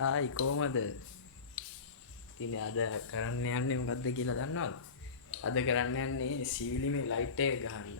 ආයි කොහමද? ඉතින් අද කරන්න යන්නේ මොකද්ද කියලා දන්නවද? අද කරන්න යන්නේ සීලිමේ ලයිට් එක ගහන්න.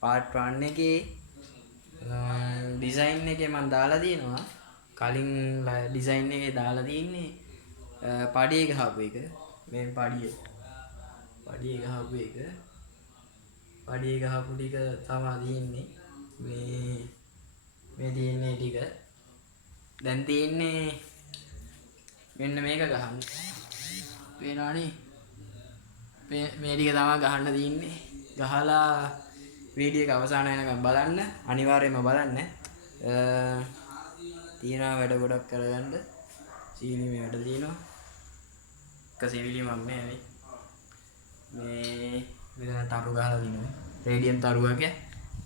පාර්ට් 1 එකේ ඩිසයින් එකේ මම දාලා තියෙනවා. කලින් ඩිසයින් එකේ දාලා තියෙන්නේ පඩිය ගහපු එක. මේ පඩිය. පඩිය ගහපු එක. පඩිය ගහපු ටික තමයි තියෙන්නේ. මේ තියෙන්නේ ටික. දැන් තියෙන්නේ මෙන්න මේක ගහන්න. පේනවනේ. මේ ටික තමයි ගහන්න තියෙන්නේ. ගහලා වීඩියෝ එක අවසාන වෙනකම් බලන්න. අනිවාර්යයෙන්ම බලන්න. තියෙනවා වැඩ ගොඩක් කරගන්න. සීලිමේ වැඩ තියෙනවා. එක සිවිලි මම නෙවෙයි. මෙතන තරු ගහලා තියෙනවා. රේඩියම් තරුවක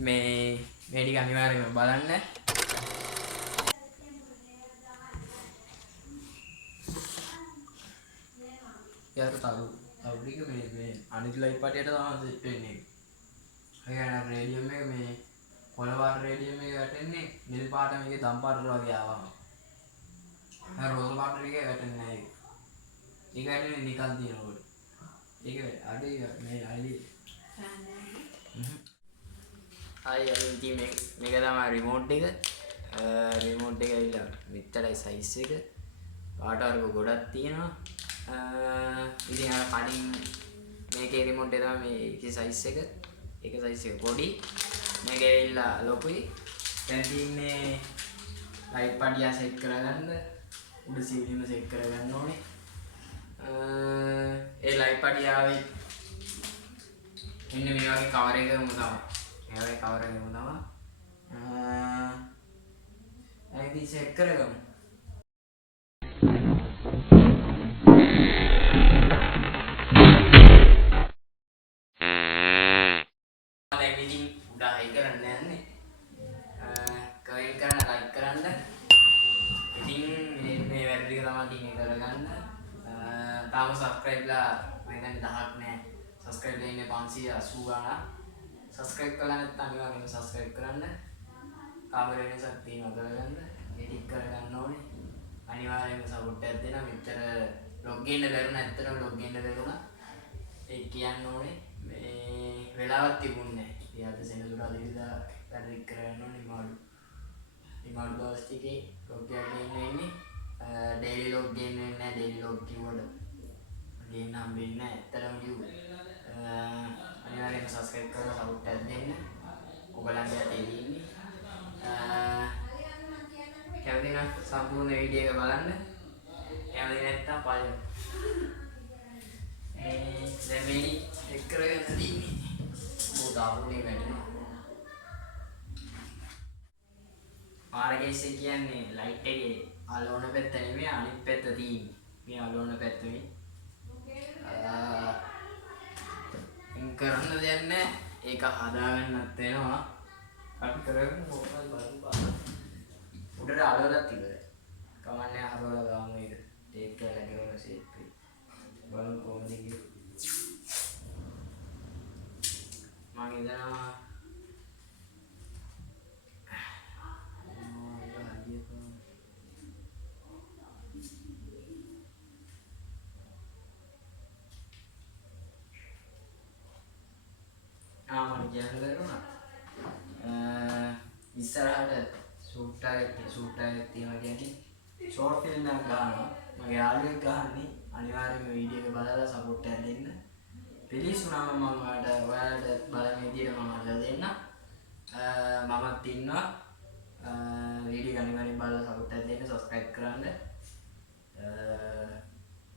මේ ටික අනිවාර්යයෙන්ම බලන්න. යාර තරු ටික මේ අනිත් ලයිට් පටියට තමයි සෙට් වෙන්නේ. ඒ කියන්නේ රේඩියම් එක මේ පොළවල් රේඩියම් එක වැටෙන්නේ නිල් පාට මේකේ දම් පාටට වගේ ආවම. අර රෝස පාට එකේ වැටෙන්නේ නැහැ ඒක. ඒක වැටෙන්නේ නිකන් තියෙනකොට. ඒක අඩේ මේ අයිඩි. ආයි ඉතින් මේක තමයි රිමෝට් එක. රිමෝට් එක ඇවිල්ලා මෙච්චරයි සයිස් එක. පාට වර්ග ගොඩක් තියෙනවා. ඉතින් අර කලින් මේකේ රිමෝට් එක තමයි මේකේ සයිස් එක. ඒක සයිස් එක පොඩි. මේක ඇවිල්ලා ලොකුයි. දැන් තියන්නේ ලයිට් පඩිය සෙට් කරගන්න. උඩ සීලිම සෙට් කරගන්න ඕනේ. ඒ ලයිට් පඩිය ආවේ මෙන්න මේ වගේ කවර් එකකම තමයි. මේ වගේ කවර් එකකම තමයි. ඒක සෙට් කරගමු. තාම සබ්ස්ක්‍රයිබ්ලා මම හිතන්නේ 1000ක් නෑ. සබ්ස්ක්‍රයිබ්ලා ඉන්නේ 580 ගණන්. සබ්ස්ක්‍රයිබ් කළා නැත්නම් අනිවාර්යෙන්ම සබ්ස්ක්‍රයිබ් කරන්න. කාමර වෙනසක් තියෙනවා කරගන්න. එඩිට් කරගන්න ඕනේ. අනිවාර්යෙන්ම සපෝට් එකක් දෙන්න. මෙච්චර ලොග් ඉන්න බැරුණ ඇත්තටම ලොග් ඉන්න බැරුණා. ඒක කියන්න ඕනේ. මේ වෙලාවක් තිබුණේ නෑ. ඉතින් අද සෙනසුරාදා ඉරිදා වැඩ කරගන්න ඕනේ නිමාඩු. නිමාඩු දවස් ටිකේ ලොග් එකක් ගේන්න ඉන්නේ. ඩේලි ලොග් ගේන්න වෙන්නේ නෑ. ඩේලි ලොග් කිව්වට ගේන්න හම්බෙන්නේ නැහැ. ඇත්තටම කිව්වොත් අනිවාර්යයෙන්ම සබ්ස්ක්‍රයිබ් කරලා සපෝට් එකක් දෙන්න. ඔයගලන්ගේ අතේ තියෙන්නේ. කැමති නම් සම්පූර්ණ වීඩියෝ එක බලන්න. කැමති නැත්නම් පළයෝ. දැන් මේ එක් කරගෙන තියෙන්නේ. මොකද ආපුනේ වැටෙනවා. ආරකේස් කියන්නේ ලයිට් එකේ අලෝන පැත්ත නෙමෙයි අනිත් පැත්ත තියෙන්නේ. මේ අලෝන පැත්ත මේ කරන්න දෙයක් නැහැ. ඒක හදාගන්නත් වෙනවා. කට් කරගෙන මොකක්ද බලන්න. උඩට අලවලක් තිබුණා. කවන්නේ අරවල ගාමු ඒක. ටේප් කරලා ගෙවන ෂේප් එක. බලමු කොහොමද කියලා. මම ඉඳනවා මම කියන්න බැරුණා. ඉස්සරහට ෂූට් එකක් තියෙනවා කියන්නේ ෂෝට් ෆිල්ම් එකක් ගන්නවා. මගේ යාළුවෙක් ගහන්නේ. අනිවාර්යයෙන්ම වීඩියෝ එක බලලා සපෝට් එකක් දෙන්න. රිලීස් වුණාම මම ඔයාලට බලන විදියට මම හදලා දෙන්න. මමත් ඉන්නවා. වීඩියෝ අනිවාර්යයෙන් බලලා සපෝට් එකක් දෙන්න. සබ්ස්ක්‍රයිබ් කරන්න.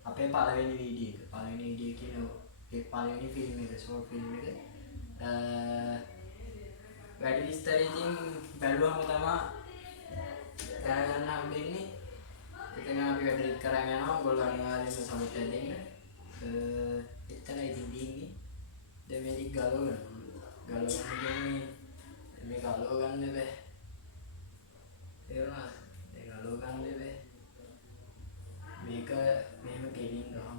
අපේ පළවෙනි වීඩියෝ කියන්නේ ඒ පළවෙනි ෆිල්ම් එක ෂෝට් ෆිල්ම් එක වැඩි විස්තරය ඉතින් බැලුවම තමයි දැනගන්න හම්බෙන්නේ. එතන අපි වැඩ කරගෙන යනවා. ඔයගොල්ලෝ අනිවාර්යයෙන්ම සපෝට් එක දෙන්න. එතන ඉතින් දින්නේ. දැන් මේක ගලවන්න. කියන්නේ මේක අලව ගන්න බෑ. තේරුණාද? ඒක අලව ගන්න බෑ. මේක මෙහෙම ගෙලින් ගහමු.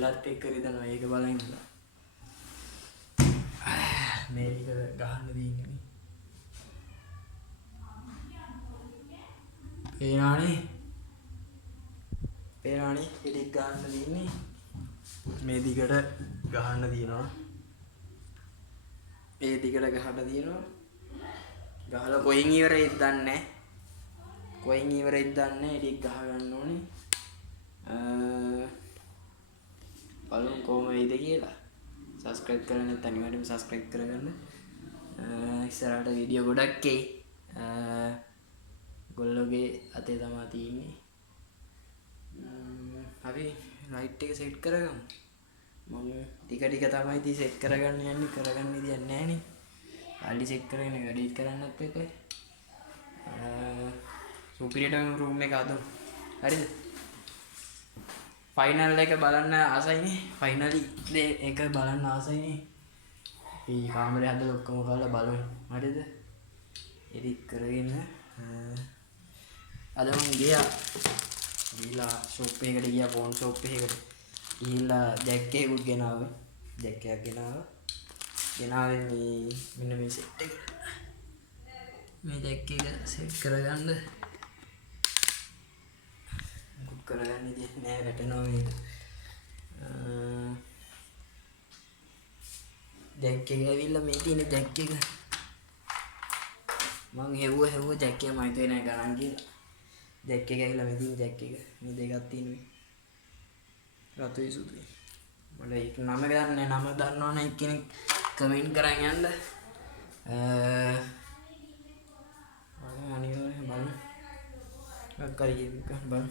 බෙල්ලත් එක්ක රිදෙනවා ඒක බලන් ඉඳලා මේක ගහන්න තියෙන්නේ පේනානේ ඉඩික් ගහන්න තියෙන්නේ මේ දිගට ගහන්න තියෙනවා ඒ දිගට ගහන්න තියෙනවා ගහලා කොයින් ඉවරෙයිද දන්නේ නැහැ කොයින් ඉවරෙයිද දන්නේ නැහැ ඉඩික් ගහ ගන්න ඕනේ බලමු කොහොම වෙයිද කියලා සබස්ක්‍රයිබ් කරලා නැත්නම් අනිවාර්යයෙන්ම සබස්ක්‍රයිබ් කරගන්න ඉස්සරහට වීඩියෝ ගොඩක් එයි ගොල්ලෝගේ අතේ තමයි තියෙන්නේ අපි ලයිට් එක සෙට් කරගමු මම ටික ටික තමයි ඉතින් සෙට් කරගන්න යන්නේ කරගන්න විදියක් නැහැ නේ ආලි සෙට් කරගෙන වැඩි කරන්නත් එක සුපිරියටම රූම් එක අදමු හරිද ෆයිනල් එක බලන්න ආසයිනේ ෆයිනලි ඒක බලන්න ආසයිනේ මේ කාමරේ හදලා ඔක්කොම කරලා බලමු හරිද එඩිට් කරගෙන අද මම ගිහලා ෂොප් එකකට ගියා ෆෝන් ෂොප් එකකට ගිහිල්ලා ජැක් එකකුත් ගෙනාවා ජැක් එකක් ගෙනාවේ මෙන්න මේ සෙට් එක මේ ජැක් එක සෙට් කරගන්න මුකුත් කරගන්න දෙයක් නෑ වැටෙනවා මේක ජැක් එක ඇවිල්ලා මේ තියෙන ජැක් එක මං හෙව්ව ජැක් එක මම හිතුවේ නෑ ගණන් කියලා ජැක් එක ඇවිල්ලා මේ තියෙන ජැක් එක මේ දෙකක් තියෙනවා රතුයි සුදුයි මට ඒක නම ගන්න නම දන්නවනේ එක්කෙනෙක් කමෙන්ට් කරන් යන්න අනිවාර්යෙන් බලන්න අක්කරියෙක් බලන්න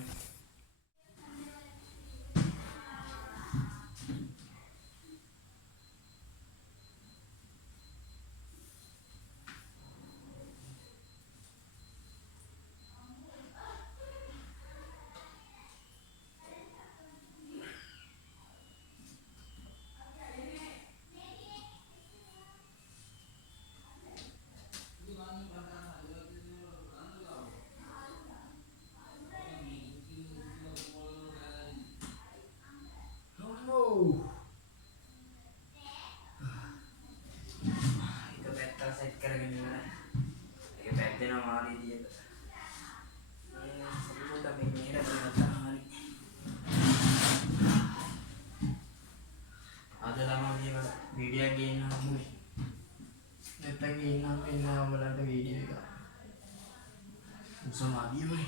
Video game නැත්තම් ගේන්නම් වෙනවා ඔයාලට වීඩියෝ එක. උසමාදිය වෙයි.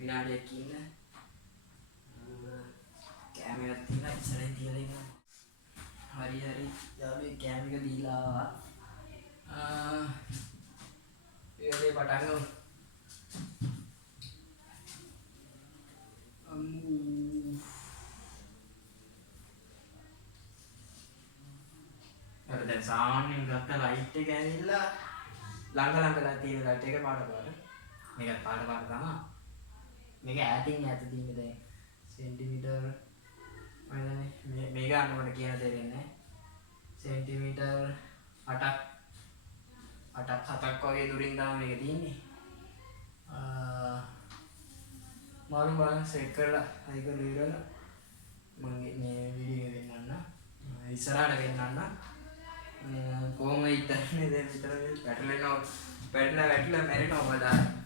විනාඩියක් ඉන්න කැම එකක් තියලා ඉස්සරහින් තියලා ඉන්නවා හරි යාළුවෝ කැම එක දීලා ආවා ඒ පටන් ගමු අර දැන් සාමාන්‍යයෙන් ගත්ත ලයිට් එක ඇවිල්ලා ළඟ තියෙන ලයිට් එක පාට මේක පාට තමයි මේක ඈතින් ඈත තියෙන්නේ දැන් සෙන්ටිමීටර් මම මේ ගන්න මට කියන දෙන්නේ සෙන්ටිමීටර් 8ක් 7ක් වගේ දුරින් තමයි මේක තියෙන්නේ මාරු බලන්න සෙට් කරලා හයි කරලා ඉවරලා මම මේ වීඩියෝ එක දෙන්නම් ඉස්සරහට ගෙන්නන්න කොහොම ඉතින්නේ දැන් විතර වැටලා මැරෙනවා බලන්න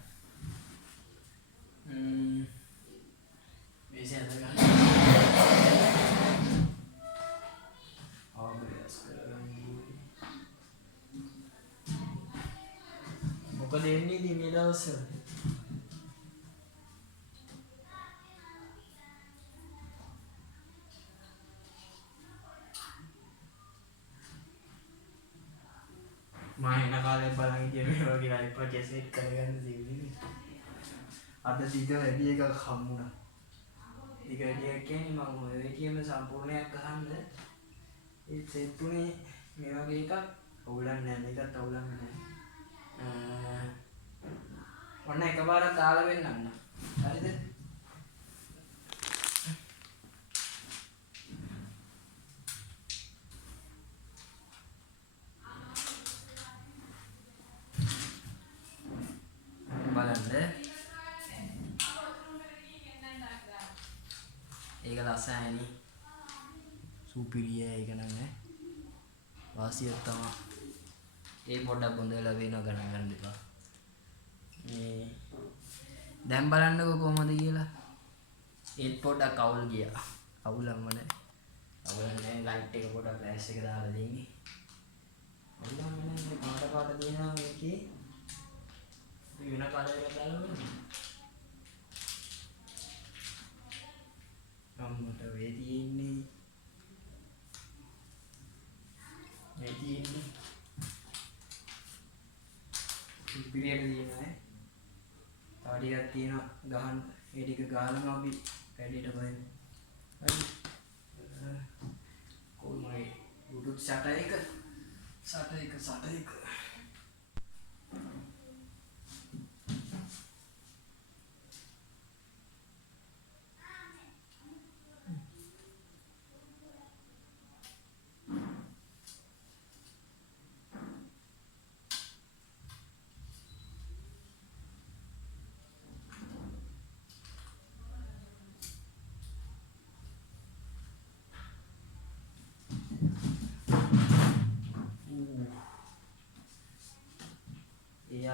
මේසෙන් අදගන්න ආග්‍රස් කරගන්න මොකද එන්නේ ඉතින් මේ දවස්වල මම එන කාලේ බලන් හිටියේ මේ වගේ ලයිව් එකක් කැසට් කරගන්න තියෙන්නේ. අද දිග වැඩි එකක් හම්බුණා. දිග වැඩි එකක් කියන්නේ මම ඔය ATM සම්පූර්ණයක් ගහන්න ඒ සෙට් උනේ මේ වගේ එකක් අවුලක් නැහැ. මේකත් අවුලක් නැහැ. ඔන්න එකපාරක් දාලා වෙන්නන්න. හරිද? බලන්න. ඒක ලස්සනයි. සුපිරිය ඒක නම් නේ. වාසියක් තමයි. ඒ පොඩ්ඩක් බොඳ වෙලා වෙනවා ගණන් ගන්න එපා. මේ දැන් බලන්නකෝ කොහමද කියලා. ඒත් පොඩ්ඩක් අවුල් ගියා. අවුලක්ම නැහැ. අවුල් නැහැ. ලයිට් එක පොඩ්ඩක් ෆ්ලෑෂ් එක දාලා දෙන්නේ. අවුලක්ම නැහැ. පාට පාට දෙනවා මේකේ. වෙන කලර් එකක් දාලා බලන්න. අම්මට වේ තියෙන්නේ. වේ තියෙන්නේ. පිරියට තියෙනවා නේ. තව ටිකක් තියෙනවා ගහන්න. ඒ ටික ගහලම අපි වැඩේට බලමු. හරි. කොහොමයි බුදුත් සට එක.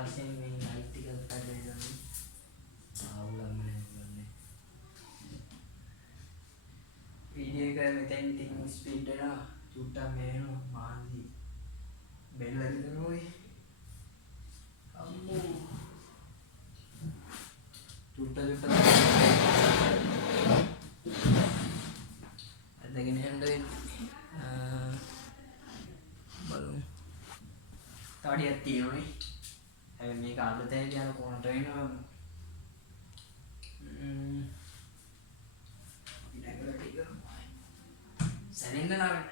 ආසෙන් මේ ලයිට් ටික පැදෙනවා. ආවුලම නැහැ. වීඩියෝ එක මෙතෙන් ටික ස්පීඩ් වෙනවා. චුට්ටක් මේනවා මාන්දි. බෙල්ල විතරෝයි. අම්මෝ. චුට්ට. අදගෙන යන්න වෙන්නේ. බලමු. තාඩියක් තියෙනවා. මේක අද තැයි යන කොනට වෙනවා. ඉඩකල ටික සැලෙන්න නරක.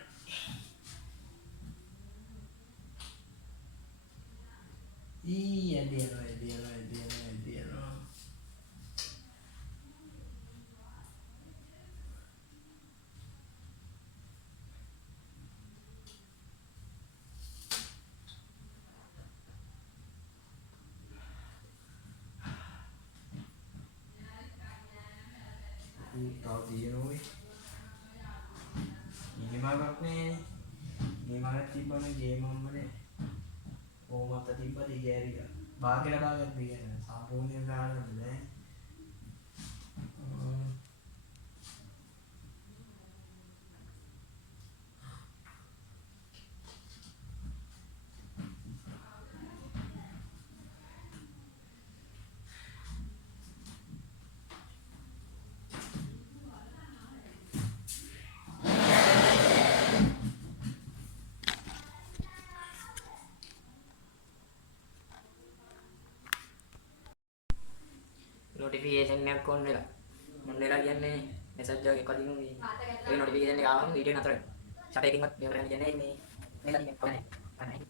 එදිනවා. tao තියෙනවා. නියමයක් නේ. නියමයක් තිබ්බම ගේම් අම්මනේ. ඕමත් තිබ්බද ඉගෑරිලා. භාගයට භාගයක් දෙන්නේ. සම්පූර්ණයෙන් ගන්න බෑ. notification එකක් on වෙලා මොන වෙලා කියන්නේ message එකක් වදිනු මේ ඒ notification එක ආවම වීඩියෝ නතර ෂට් එකකින්වත් මේ කරන්න කියන්නේ මේ මේක දින්නේ කොහොමද අනේ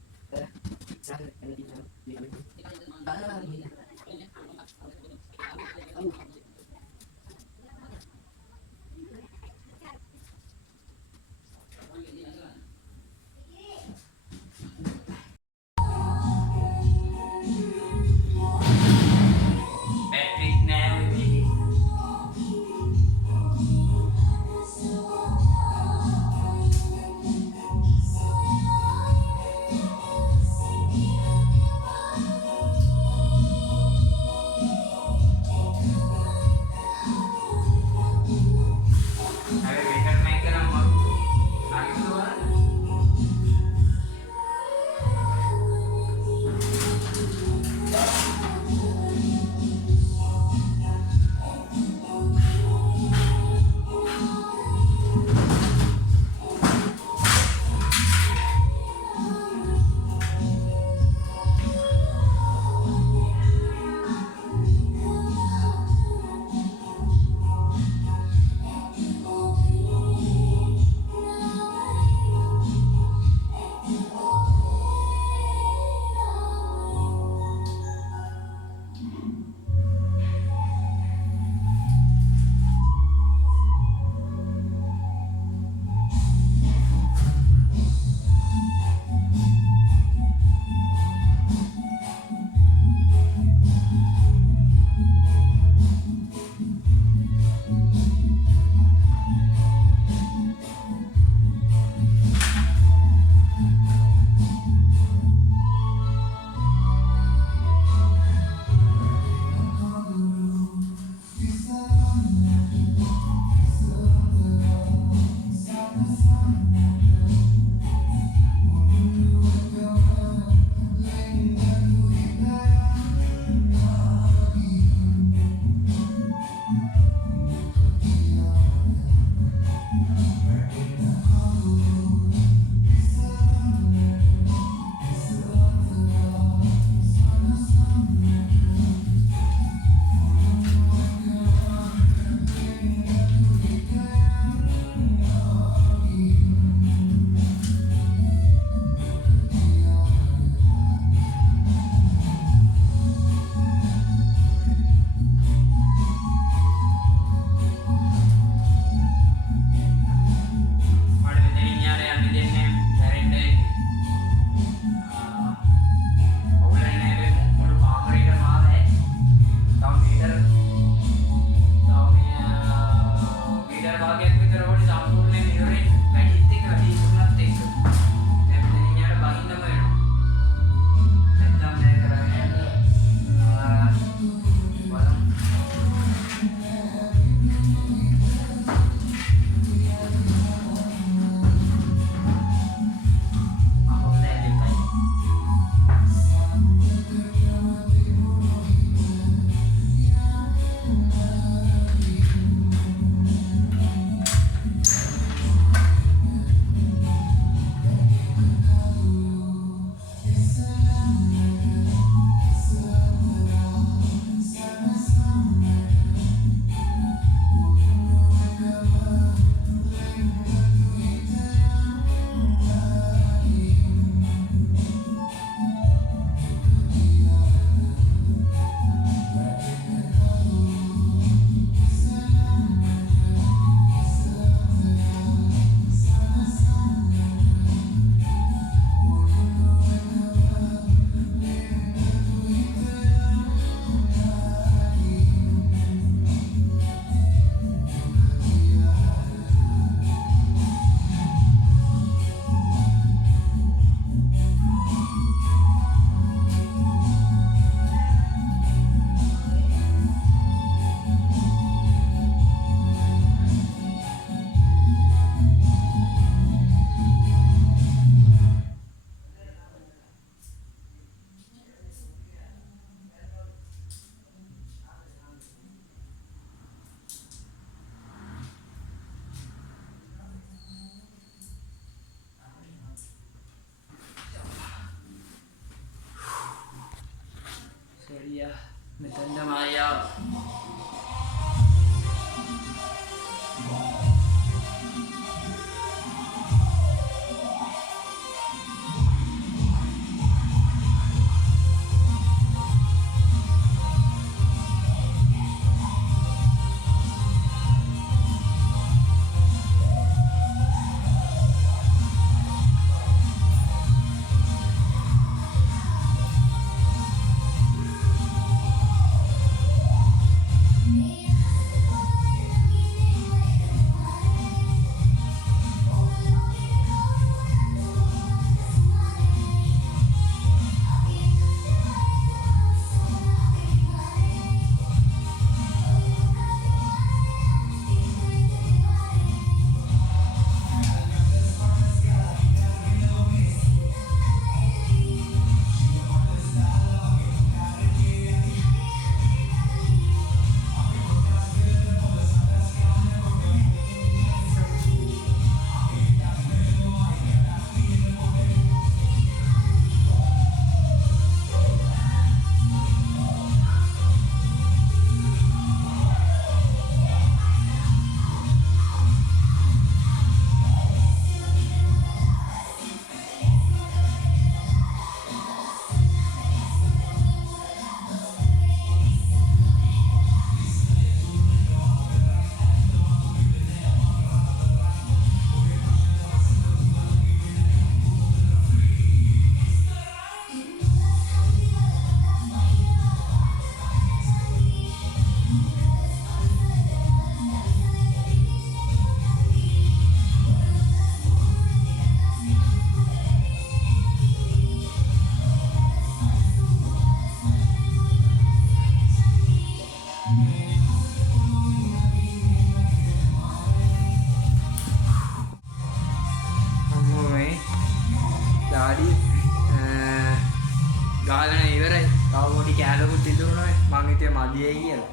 හිතුවේ මදියයි කියලා.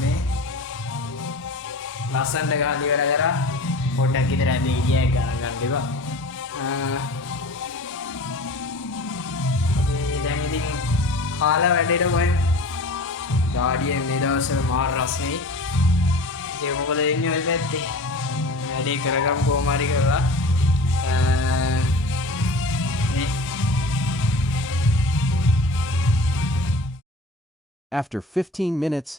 මේ ලස්සනට ගහලා ඉවර කරා. පොඩ්ඩක් විතර ඇදී ගියා ගණන් ගන්න දෙපා. අපි දැන් ඉතින් කාලා වැඩේට ගොයන්. ගාඩියෙන් මේ දවස්වල මාර රස්නේ. ඒක මොකද වෙන්නේ ඔය පැත්තේ? වැඩේ කරගම් කොහොම හරි කරලා After 15 minutes,